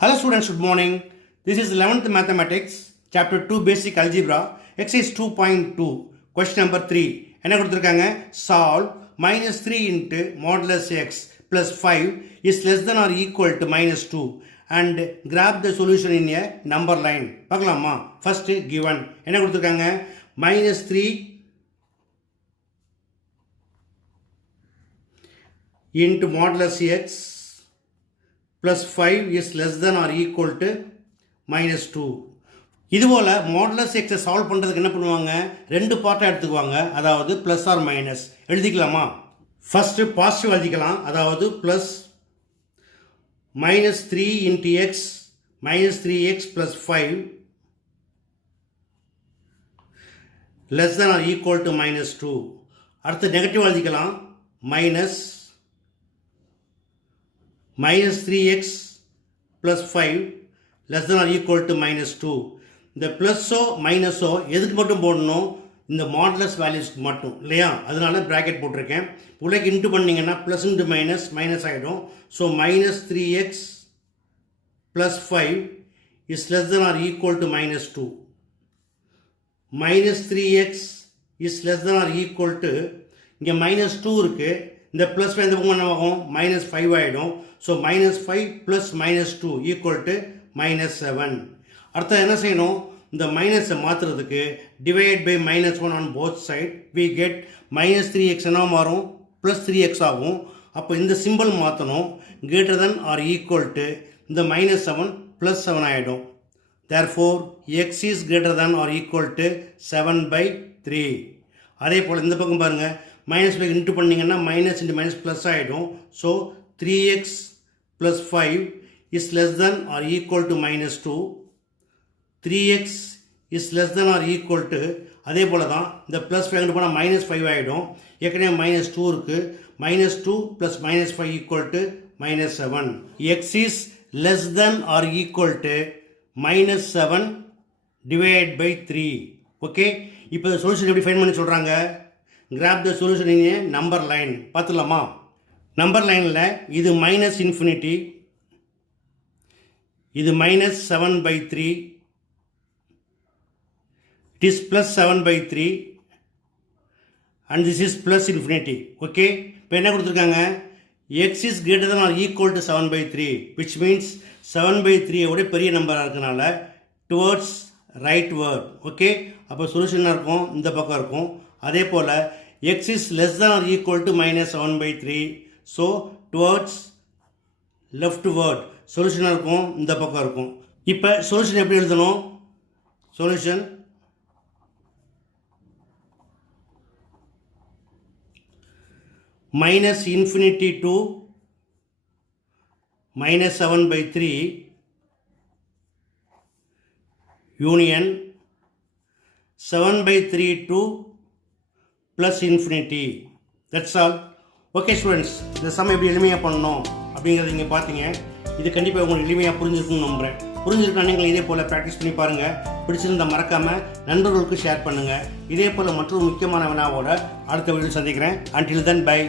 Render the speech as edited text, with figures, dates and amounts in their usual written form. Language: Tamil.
Hello students, good morning. This is 11th Mathematics, Chapter 2 Basic Algebra, Exercise 2.2, Question number 3. என்ன கொடுத்திருக்காங்க? Solve minus 3 into modulus x plus 5 is less than or equal to minus 2 and grab the solution in a number line. பார்க்கலாமா? First given. என்ன கொடுத்திருக்காங்க? minus 3 into modulus x plus 5 is less than or equal to minus 2. இதுபோல் மாடுலஸ் எக்ஸை சால்வ் பண்ணுறதுக்கு என்ன பண்ணுவாங்க, ரெண்டு பார்ட்டாக எடுத்துக்குவாங்க. அதாவது ப்ளஸ் ஆர் மைனஸ் எழுதிக்கலாமா? ஃபஸ்ட்டு பாசிட்டிவ் எழுதிக்கலாம். அதாவது plus minus 3 into x minus 3x plus 5 less than or equal to minus 2. அடுத்து நெகட்டிவ் எழுதிக்கலாம். minus 3x plus 5 less than or equal to minus 2. இந்த ப்ளஸ்ஸோ மைனஸோ எதுக்கு மட்டும் போடணும்? இந்த மாடுலஸ் வேல்யூஸ்க்கு மட்டும் இல்லையா? அதனால ப்ராக்கெட் போட்டிருக்கேன். உள்ளே இன்ட்டு பண்ணிங்கன்னா ப்ளஸ் இன்ட்டு மைனஸ் மைனஸ் ஆகிடும். So minus 3x plus 5 is less than or equal to minus 2. minus 3x is less than or equal to, இங்கே minus 2 இருக்குது, இந்த ப்ளஸ் எந்த பக்கம் என்ன ஆகும்? மைனஸ் 5 ஆகிடும். So minus 5 plus minus 2 equal to minus 7. அடுத்தது என்ன செய்யணும்? இந்த மைனஸை மாற்றுறதுக்கு divide by minus 1 on both side we get minus 3x என்ன மாறும்? plus 3x ஆகும். அப்போ இந்த சிம்பிள் மாற்றணும். greater than or equal to இந்த minus 7 plus 7 ஆகிடும். therefore x is greater than or equal to 7/3. அதே போல் இந்த பக்கம் பாருங்கள், மைனஸ் பை இன்ட்டு பண்ணிங்கன்னா மைனஸ் இன்ட்டு மைனஸ் ப்ளஸ் ஆகிடும். So 3x plus 5 is less than or equal to minus 2. 3x is less than or equal to, அதே போல் தான் இந்த ப்ளஸ் 5 போனால் மைனஸ் 5 ஆகிடும். ஏற்கனவே மைனஸ் 2 இருக்குது. Minus 2 plus minus 5 equal to minus 7. x is less than or equal to minus 7 divided by 3. Okay, இப்போ சொல்யூஷன் எப்படி ஃபைண்ட் பண்ணி சொல்கிறாங்க? grab the solution in a number line. பார்த்துலாமா? நம்பர் லைனில் இது மைனஸ் இன்ஃபினிட்டி, இது minus 7/3, it is plus 7/3 and this is plus infinity. okay, இப்போ என்ன கொடுத்துருக்காங்க? x is greater than or equal to 7/3 which means 7/3 ஓட பெரிய நம்பராக இருக்கனால towards right word. ஓகே, அப்போ சொல்யூஷனாக இருக்கும், இந்த பக்கம் இருக்கும். அதே போல் x is less than or equal to minus 7/3, so towards left word சொல்யூஷனாக இருக்கும், இந்த பக்கம் இருக்கும். இப்போ சொல்யூஷன் எப்படி எழுதணும்? Solution minus infinity to minus 7/3 union 7/3 to plus infinity. That's all. Okay students, இந்த சம் எப்படி எளிமையாக பண்ணணும் அப்படிங்கிறது நீங்கள் பார்த்தீங்க. இது கண்டிப்பாக உங்களுக்கு எளிமையாக புரிஞ்சிருக்குன்னு நம்புகிறேன். புரிஞ்சிருக்கா? நீங்கள் இதே போல் ப்ராக்டிஸ் பண்ணி பாருங்கள். பிடிச்சிருந்தால் மறக்காமல் நண்பர்களுக்கு ஷேர் பண்ணுங்கள். இதே போல் மற்றொரு முக்கியமான வினாவோட அடுத்த வீடியோ சந்திக்கிறேன். until then bye.